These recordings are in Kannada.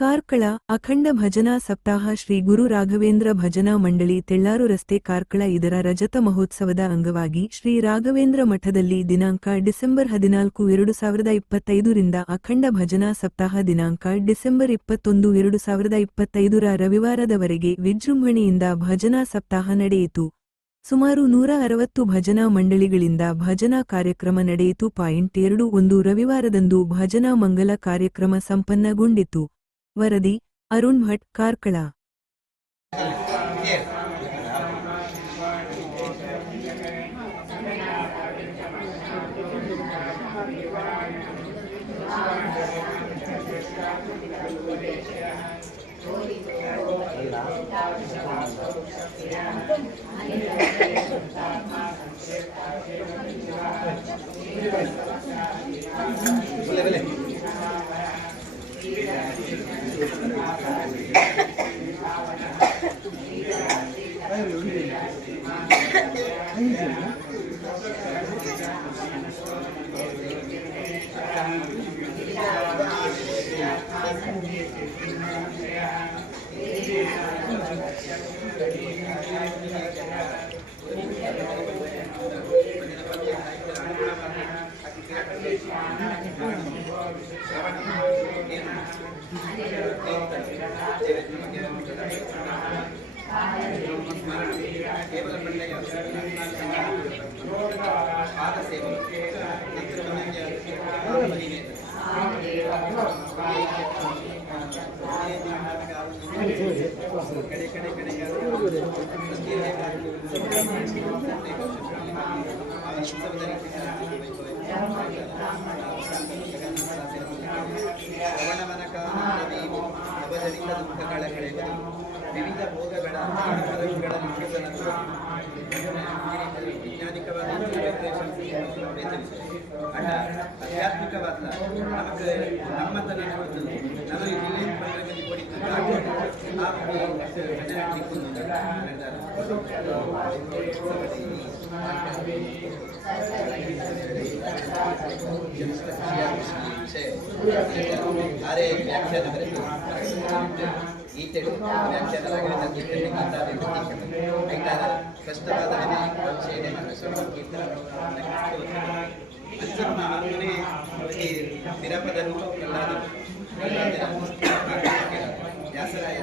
ಕಾರ್ಕಳ ಅಖಂಡ ಭಜನಾ ಸಪ್ತಾಹ ಶ್ರೀ ಗುರು ರಾಘವೇಂದ್ರ ಭಜನಾ ಮಂಡಳಿ ತೆಳ್ಳಾರು ರಸ್ತೆ ಕಾರ್ಕಳ ಇದರ ರಜತ ಮಹೋತ್ಸವದ ಅಂಗವಾಗಿ ಶ್ರೀ ರಾಘವೇಂದ್ರ ಮಠದಲ್ಲಿ ದಿನಾಂಕ ಡಿಸೆಂಬರ್ 14, 2025 ರಿಂದ ಅಖಂಡ ಭಜನಾ ಸಪ್ತಾಹ ದಿನಾಂಕ ಡಿಸೆಂಬರ್ 21, 2025 ರ ರವಿವಾರದವರೆಗೆ ವಿಜೃಂಭಣೆಯಿಂದ ಭಜನಾ ಸಪ್ತಾಹ ನಡೆಯಿತು. ಸುಮಾರು 160 ಭಜನಾ ಮಂಡಳಿಗಳಿಂದ ಭಜನಾ ಕಾರ್ಯಕ್ರಮ ನಡೆಯಿತು. 21 ರವಿವಾರದಂದು ಭಜನಾ ಮಂಗಲ ಕಾರ್ಯಕ್ರಮ ಸಂಪನ್ನಗೊಂಡಿತು. ವರದಿ ಅರುಣ್ ಭಟ್, ಕಾರ್ಕಳ. ವಿವಿಧ ಭೋಗಗಳ ಆಧ್ಯಾತ್ಮಿಕವಾದ ನಮಗೆ ನಮ್ಮತನ ನಮಗೆ ಅರೆ ವ್ಯಾಖ್ಯಾನ ಗೀತೆಗಳು ವ್ಯಾಖ್ಯಾನ ಕಷ್ಟವಾದ ನಿರಪದರು ವ್ಯಾಸರಾಯ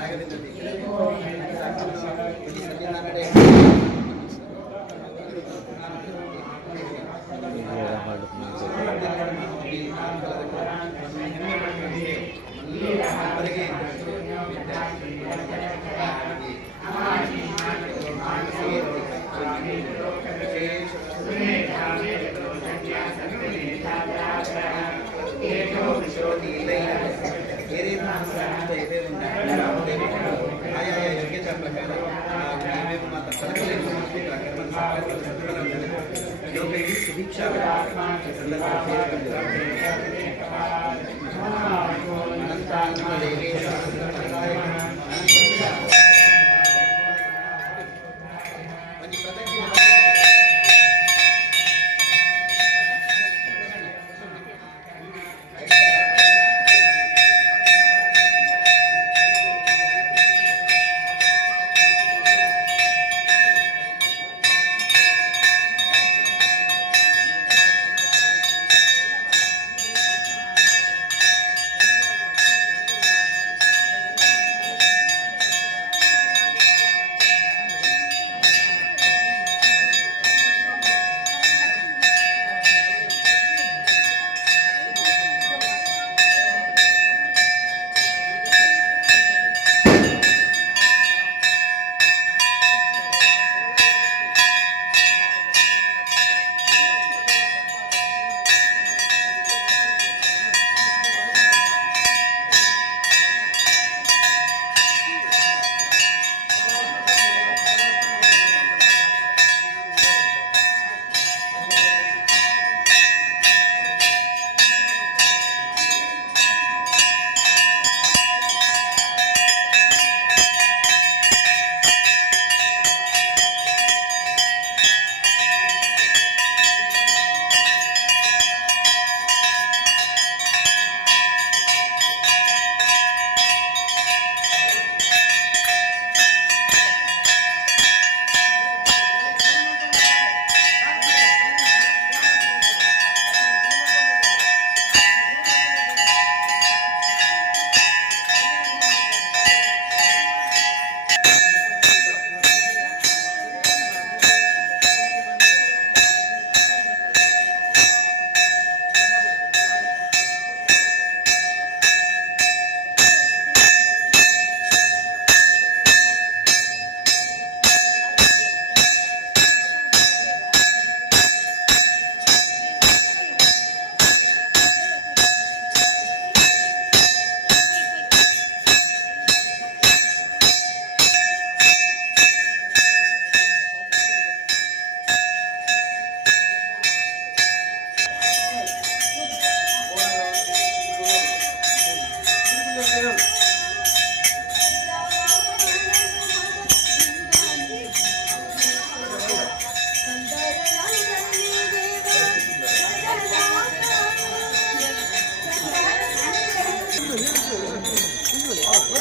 ರಾಘವೇಂದ್ರ ಆಯಾ ಯೋಗ್ಯತಾ ಪ್ರಕಾರ ಯೋಗೈಲಿ ಸುಭಿಕ್ಷಾ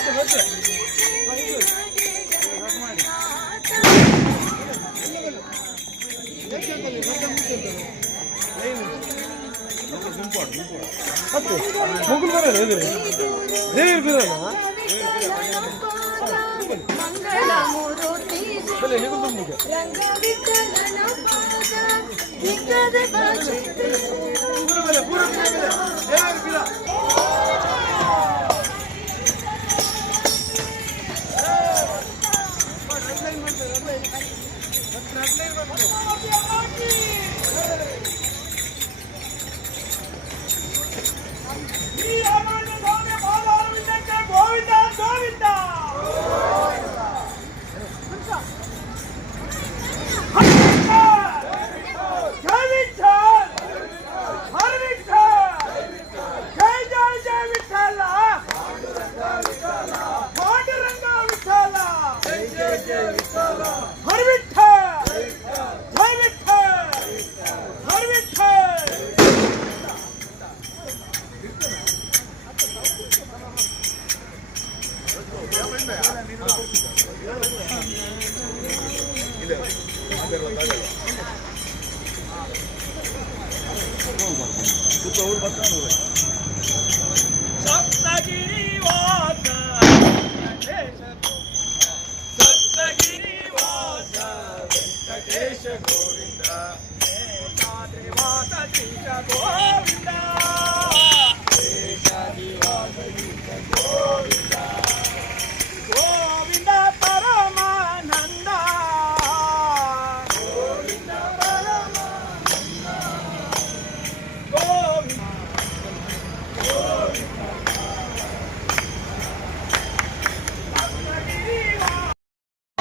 ಸುಮಾರು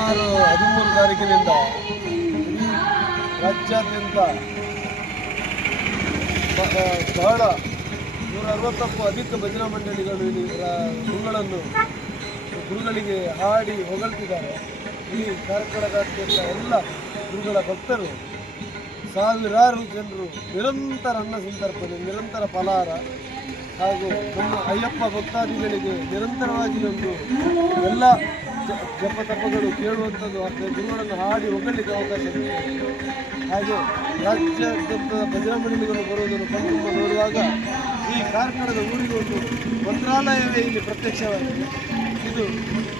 13 ತಾರೀಕಿನಿಂದ ರಾಜ್ಯಾದ್ಯಂತ ಬಹಳ 160ಕ್ಕೂ ಅಧಿಕ ಭಜನಾ ಮಂಡಳಿಗಳು ಇಲ್ಲಿ ಗುರುಗಳನ್ನು ಗುರುಗಳಿಗೆ ಹಾಡಿ ಹೊಗಳ್ತಿದ್ದಾರೆ. ಈ ಕಾರ್ಕಳದಾದ್ಯಂತ ಎಲ್ಲ ಗುರುಗಳ ಭಕ್ತರು ಸಾವಿರಾರು ಜನರು ನಿರಂತರ ಅನ್ನ ಸಂತರ್ಪಣೆ, ನಿರಂತರ ಫಲಾಹಾರ ಹಾಗೂ ನಮ್ಮ ಅಯ್ಯಪ್ಪ ಭಕ್ತಾದಿಗಳಿಗೆ ನಿರಂತರವಾಗಿ ಒಂದು ಎಲ್ಲ ಜಪ ತಪಗಳು ಕೇಳುವಂಥದ್ದು ಮತ್ತು ಗುರುಗಳನ್ನು ಹಾಡಿ ಹೊಗಳಿಕ್ಕೆ ಅವಕಾಶ ಇದೆ. ಹಾಗೆ ರಾಜ್ಯಾದ್ಯಂತ ಭಜನಾ ಮಂಡಳಿಗಳು ಬರುವುದನ್ನು ಕಣ್ತುಂಬ ನೋಡುವಾಗ ಈ ಕಾರ್ಕಳದ ಊರಿಗೆ ಒಂದು ಮಂತ್ರಾಲಯವೇ ಇಲ್ಲಿ ಪ್ರತ್ಯಕ್ಷವಾಗಿದೆ. ಇದು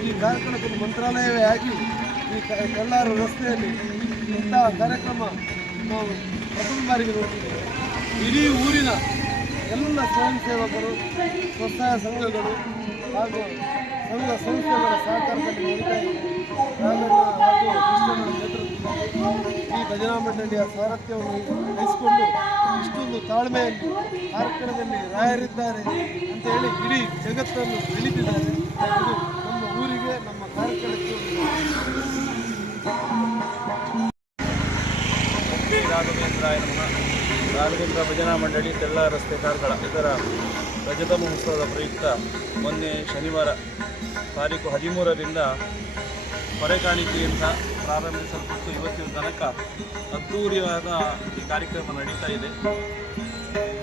ಈ ಕಾರ್ಕಳಕ್ಕೊಂದು ಮಂತ್ರಾಲಯವೇ ಆಗಿ ಈ ಕಲ್ಲಾರು ರಸ್ತೆಯಲ್ಲಿ ಇಂತಹ ಕಾರ್ಯಕ್ರಮ ನಾವು ಪ್ರಥಮ ಬಾರಿಗೆ ನೋಡ್ತಿದ್ದೇವೆ. ಇಡೀ ಊರಿನ ಎಲ್ಲ ಸ್ವಯಂ ಸೇವಕರು, ಸ್ವಸಹಾಯ ಸಂಘಗಳು ಹಾಗೂ ಸಂಘ ಸಂಸ್ಥೆಗಳ ಸಹಕಾರದಲ್ಲಿ ನಡೀತಾ ಇದೆ. ರಾಘಣ್ಣ ಹಾಗೂ ಕೃಷ್ಣನ ನೇತೃತ್ವದಲ್ಲಿ ಈ ಭಜನಾ ಮಂಡಳಿಯ ಸಾರಥ್ಯವನ್ನು ವಹಿಸಿಕೊಂಡು ಇಷ್ಟೊಂದು ತಾಳ್ಮೆಯಲ್ಲಿ ಕಾರ್ಕಳದಲ್ಲಿ ರಾಯರಿದ್ದಾರೆ ಅಂತ ಹೇಳಿ ಇಡೀ ಜಗತ್ತನ್ನು ಬೆಳೀತಿದ್ದಾರೆ. ಇದು ನಮ್ಮ ಊರಿಗೆ, ನಮ್ಮ ಕಾರ್ಕಳಕ್ಕೆ ರಾಘವೇಂದ್ರ ಭಜನಾ ಮಂಡಳಿ ತೆಳ್ಳಾರ ರಸ್ತೆ ಕಾರ್ಕಳ ಇದರ ರಜತ ಮಹೋತ್ಸವದ ಪ್ರಯುಕ್ತ ಮೊನ್ನೆ ಶನಿವಾರ ತಾರೀಕು 13ರಿಂದ ಹೊರೆಕಾಣಿಕೆಯಿಂದ ಪ್ರಾರಂಭಿಸಲ್ಪಟ್ಟು ಇವತ್ತಿನ ತನಕ ಅದ್ದೂರಿಯಾದ ಈ ಕಾರ್ಯಕ್ರಮ ನಡೀತಾ ಇದೆ.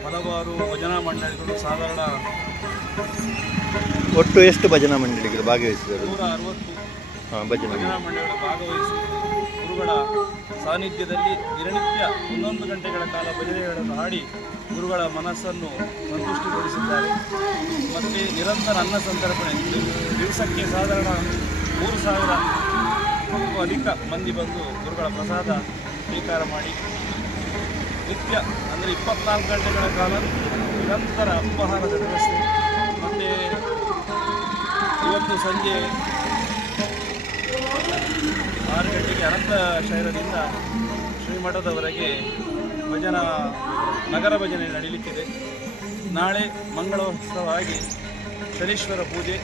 ಹಲವಾರು ಭಜನಾ ಮಂಡಳಿಗಳು ಸಾಧಾರಣ ಒಟ್ಟು ಎಷ್ಟು ಭಜನಾ ಮಂಡಳಿಗಳು ಭಾಗವಹಿಸಿದರು? 160 ಭಜನಾ ಮಂಡಳಿಗಳು ಭಾಗವಹಿಸಿ ಗುರುಗಳ ಸಾನ್ನಿಧ್ಯದಲ್ಲಿ ದಿನನಿತ್ಯ 11 ಗಂಟೆಗಳ ಕಾಲ ಭಜನೆಗಳನ್ನು ಹಾಡಿ ಗುರುಗಳ ಮನಸ್ಸನ್ನು ಸಂತುಷ್ಟಿಗೊಳಿಸಿದ್ದಾರೆ. ಮತ್ತು ನಿರಂತರ ಅನ್ನ ಸಂತರ್ಪಣೆ, ದಿವಸಕ್ಕೆ ಸಾಧಾರಣ 3,000ಕ್ಕೂ ಅಧಿಕ ಮಂದಿ ಬಂದು ಗುರುಗಳ ಪ್ರಸಾದ ಸ್ವೀಕಾರ ಮಾಡಿ ನಿತ್ಯ ಅಂದರೆ 24 ಗಂಟೆಗಳ ಕಾಲ ನಿರಂತರ ಉಪಹಾರದ ವ್ಯವಸ್ಥೆ. ಮತ್ತು ಇವತ್ತು ಸಂಜೆ 6 ಗಂಟೆಗೆ ಅನಂತ ಶೈಲದಿಂದ ಶ್ರೀಮಠದವರೆಗೆ ಭಜನಾ ನಗರ ಭಜನೆ ನಡೀಲಿಕ್ಕಿದೆ. ನಾಳೆ ಮಂಗಳೋತ್ಸವವಾಗಿ ಶನೀಶ್ವರ ಪೂಜೆ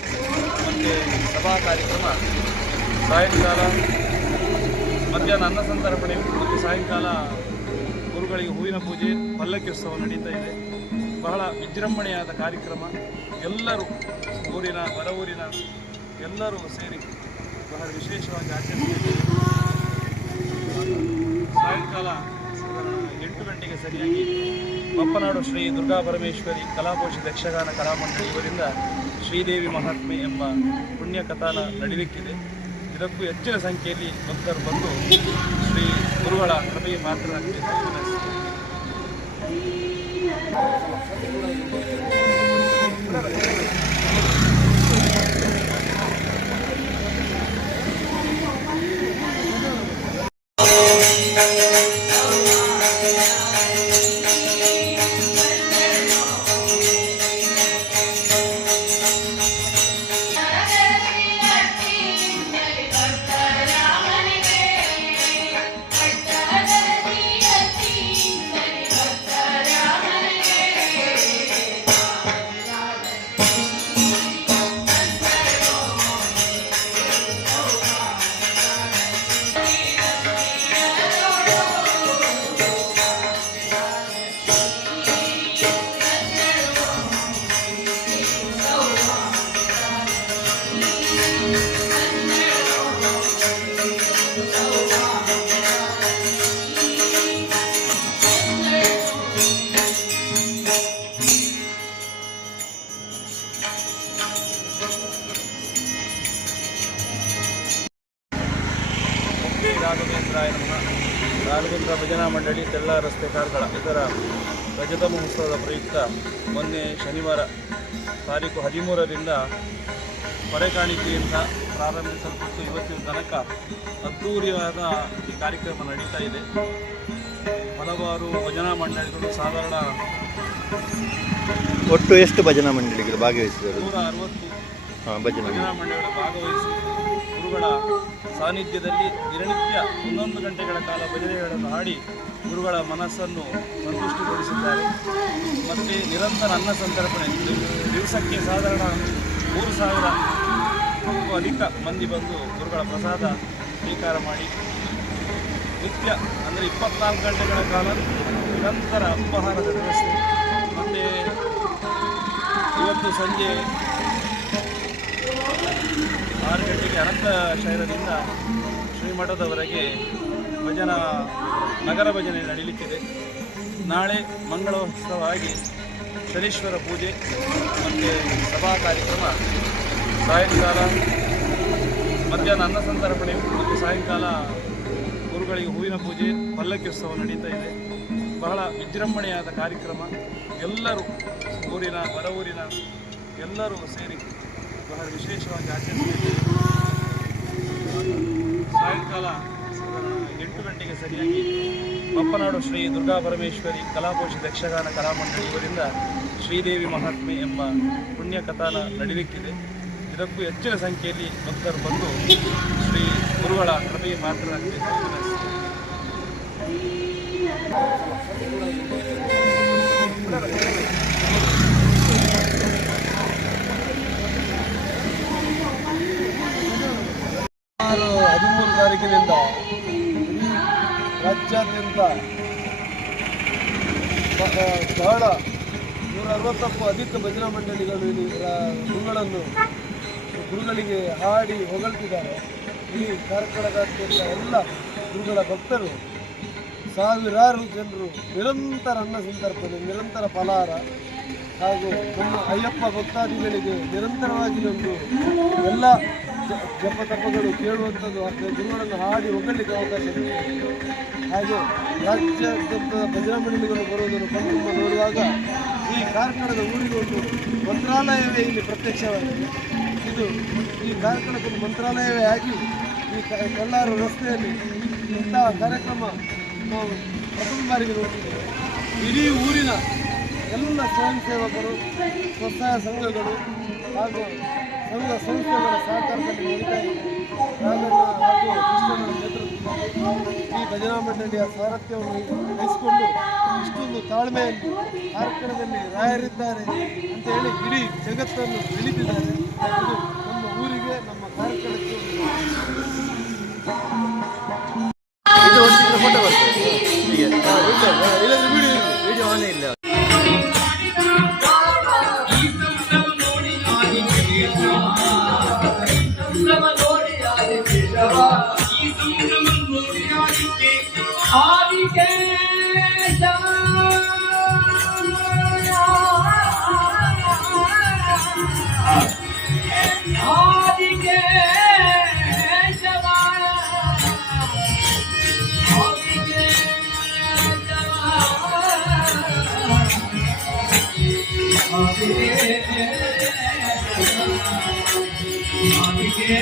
ಮತ್ತು ಸಭಾ ಕಾರ್ಯಕ್ರಮ, ಸಾಯಂಕಾಲ ಮಧ್ಯಾಹ್ನ ಅನ್ನ ಸಂತರ್ಪಣೆ ಮತ್ತು ಸಾಯಂಕಾಲ ಗುರುಗಳಿಗೆ ಹೂವಿನ ಪೂಜೆ, ಪಲ್ಲಕ್ಕಿ ಉತ್ಸವ ನಡೀತಾ ಇದೆ. ಬಹಳ ವಿಜೃಂಭಣೆಯಾದ ಕಾರ್ಯಕ್ರಮ. ಎಲ್ಲರೂ ಊರಿನ ಹೊರ ಊರಿನ ಎಲ್ಲರೂ ಸೇರಿ ಬಹಳ ವಿಶೇಷವಾಗಿ ಆಚರಿಸಿದ್ದೀವಿ. ಸಾಯಂಕಾಲ 8 ಗಂಟೆಗೆ ಸರಿಯಾಗಿ ಬಪ್ಪನಾಡು ಶ್ರೀ ದುರ್ಗಾ ಪರಮೇಶ್ವರಿ ಕಲಾಪೋಷಿತ ಯಕ್ಷಗಾನ ಕಲಾಮಂಡಳಿ ಇವರಿಂದ ಶ್ರೀದೇವಿ ಮಹಾತ್ಮೆ ಎಂಬ ಪುಣ್ಯ ಕಥಾನ ನಡೀಲಿಕ್ಕಿದೆ. ಇದಕ್ಕೂ ಹೆಚ್ಚಿನ ಸಂಖ್ಯೆಯಲ್ಲಿ ಭಕ್ತರು ಬಂದು ಶ್ರೀ ಗುರುಗಳ ಕೃಪೆಗೆ ಪಾತ್ರರಾಗಬೇಕು. ರಾಘವೇಂದ್ರಾಯ ನಮಃ. ರಾಘವೇಂದ್ರ ಭಜನಾ ಮಂಡಳಿ ತೆಳ್ಳಾರು ರಸ್ತೆ ಕಾರ್ಕಳ ಇದರ ರಜತ ಮಹೋತ್ಸವದ ಪ್ರಯುಕ್ತ ಮೊನ್ನೆ ಶನಿವಾರ ತಾರೀಕು 13ರಿಂದ ಹೊರೆಕಾಣಿಕೆಯಿಂದ ಪ್ರಾರಂಭಿಸಲ್ಪಟ್ಟು ಇವತ್ತಿನ ತನಕ ಅದ್ಧೂರಿಯಾದ ಈ ಕಾರ್ಯಕ್ರಮ ನಡೀತಾ ಇದೆ. ಹಲವಾರು ಭಜನಾ ಮಂಡಳಿಗಳು ಸಾಧಾರಣ ಒಟ್ಟು ಎಷ್ಟು ಭಜನಾ ಮಂಡಳಿಗಳು ಭಾಗವಹಿಸಿದರು? 160 ಭಜನಾ ಭಜನಾ ಮಂಡಳಿಗಳು ಭಾಗವಹಿಸಿ ಗುರುಗಳ ಸಾನ್ನಿಧ್ಯದಲ್ಲಿ ದಿನನಿತ್ಯ 11 ಗಂಟೆಗಳ ಕಾಲ ಭಜನೆಗಳನ್ನು ಹಾಡಿ ಗುರುಗಳ ಮನಸ್ಸನ್ನು ಸಂತುಷ್ಟಿಗೊಳಿಸಿದ್ದಾರೆ. ಮತ್ತು ನಿರಂತರ ಅನ್ನ ಸಂತರ್ಪಣೆ, ದಿವಸಕ್ಕೆ ಸಾಧಾರಣ 3,000ಕ್ಕೂ ಅಧಿಕ ಮಂದಿ ಬಂದು ಗುರುಗಳ ಪ್ರಸಾದ ಸ್ವೀಕಾರ ಮಾಡಿ ನಿತ್ಯ ಅಂದರೆ 24 ಗಂಟೆಗಳ ಕಾಲ ನಿರಂತರ ಉಪಹಾರದ ವ್ಯವಸ್ಥೆ. ಮತ್ತು ಇವತ್ತು ಸಂಜೆ 6 ಗಂಟೆಗೆ ಅನಂತ ಶೈಲದಿಂದ ಶ್ರೀಮಠದವರೆಗೆ ನಗರ ಭಜನೆ ನಡೀಲಿಕ್ಕಿದೆ. ನಾಳೆ ಮಂಗಳೋತ್ಸವವಾಗಿ ಶನೀಶ್ವರ ಪೂಜೆ ಮತ್ತು ಸಭಾ ಕಾರ್ಯಕ್ರಮ, ಸಾಯಂಕಾಲ ಮಧ್ಯಾಹ್ನ ಅನ್ನ ಸಂತರ್ಪಣೆ ಮತ್ತು ಸಾಯಂಕಾಲ ಗುರುಗಳಿಗೆ ಹೂವಿನ ಪೂಜೆ, ಪಲ್ಲಕ್ಕಿ ಉತ್ಸವ ನಡೀತಾ ಇದೆ. ಬಹಳ ವಿಜೃಂಭಣೆಯಾದ ಕಾರ್ಯಕ್ರಮ. ಎಲ್ಲರೂ ಊರಿನ ಹೊರ ಊರಿನ ಎಲ್ಲರೂ ಸೇರಿ ಬಹಳ ವಿಶೇಷವಾಗಿ ಆಚರಿಸಿದ್ದೇವೆ. ಸಾಯಂಕಾಲ 8 ಗಂಟೆಗೆ ಸರಿಯಾಗಿ ಮಪ್ಪನಾಡು ಶ್ರೀ ದುರ್ಗಾ ಪರಮೇಶ್ವರಿ ಕಲಾಪೋಷಿತ ಯಕ್ಷಗಾನ ಕಲಾಮಂಡಳಿ ಇವರಿಂದ ಶ್ರೀದೇವಿ ಮಹಾತ್ಮೆ ಎಂಬ ಪುಣ್ಯ ಕಥಾನ ನಡೀಲಿಕ್ಕಿದೆ. ಇದಕ್ಕೂ ಹೆಚ್ಚಿನ ಸಂಖ್ಯೆಯಲ್ಲಿ ಭಕ್ತರು ಬಂದು ಶ್ರೀ ಗುರುಗಳ ಕೃಪೆಗೆ ಪಾತ್ರರಾಗಬೇಕು. ಸುಮಾರು 13 ತಾರೀಕಿನಿಂದ ರಾಜ್ಯಾದ್ಯಂತ ಬಹಳ 160ಕ್ಕೂ ಅಧಿಕ ಭಜನಾ ಮಂಡಳಿಗಳು ಇಲ್ಲಿ ಗುರುಗಳನ್ನು ಗುರುಗಳಿಗೆ ಹಾಡಿ ಹೊಗಳ್ತಿದ್ದಾರೆ. ಈ ಕಾರ್ಕಳದಾದ್ಯಂತ ಎಲ್ಲ ಗುರುಗಳ ಭಕ್ತರು ಸಾವಿರಾರು ಜನರು ನಿರಂತರ ಅನ್ನ ಸಂತರ್ಪಣೆ, ನಿರಂತರ ಫಲಾಹಾರ ಹಾಗೂ ನಮ್ಮ ಅಯ್ಯಪ್ಪ ಭಕ್ತಾದಿಗಳಿಗೆ ನಿರಂತರವಾಗಿ ಒಂದು ಎಲ್ಲ ಜಪ ತಪಗಳು ಕೇಳುವಂಥದ್ದು, ಗುರುಗಳನ್ನು ಹಾಡಿ ಹೊಗಳಲಿಕ್ಕೆ ಅವಕಾಶ ಇದೆ. ಹಾಗೆ ರಾಜ್ಯಾದ್ಯಂತ ಭಜನಾ ಮಂಡಳಿಗಳು ಬರುವುದನ್ನು ಕಣ್ಣು ನೋಡುವಾಗ ಈ ಕಾರ್ಕಳದ ಊರಿಗೆ ಒಂದು ಮಂತ್ರಾಲಯವೇ ಇಲ್ಲಿ ಪ್ರತ್ಯಕ್ಷವಾಗಿದೆ. ಈ ಕಾರ್ಕಳಕ್ಕೊಂದು ಮಂತ್ರಾಲಯವೇ ಆಗಿ ಈ ತೆಳ್ಳಾರು ರಸ್ತೆಯಲ್ಲಿ ಇಂತಹ ಕಾರ್ಯಕ್ರಮ ನಾವು ಪ್ರಥಮ ಬಾರಿಗೆ ನೋಡ್ತಿದ್ದೇವೆ. ಇಡೀ ಊರಿನ ಎಲ್ಲ ಸ್ವಯಂ ಸೇವಕರು, ಸ್ವಸಹಾಯ ಸಂಘಗಳು ಹಾಗೂ ಸಂಘ ಸಂಸ್ಥೆಗಳ ಸಹಕಾರದಲ್ಲಿ ನಡೀತಾ ಇದೆ. ರಾಜಣ್ಣ ಹಾಗೂ ಕೃಷ್ಣನ ನೇತೃತ್ವದಲ್ಲಿ ಈ ಭಜನಾ ಮಂಡಳಿಯ ಸಾರಥ್ಯವನ್ನು ವಹಿಸಿಕೊಂಡು ಇಷ್ಟೊಂದು ತಾಳ್ಮೆಯಲ್ಲಿ ಕಾರ್ಕಳದಲ್ಲಿ ರಾಯರಿದ್ದಾರೆ ಅಂತ ಹೇಳಿ ಇಡೀ ಜಗತ್ತನ್ನು ಬೆಳೀತಿದ್ದಾರೆ. ಇದು ನಮ್ಮ ಊರಿಗೆ, ನಮ್ಮ ಕಾರ್ಕಳಕ್ಕೆ ಫೋಟೋ ಬರ್ತದೆ. ವಿಡಿಯೋ ಆನೇ ಇಲ್ಲ. के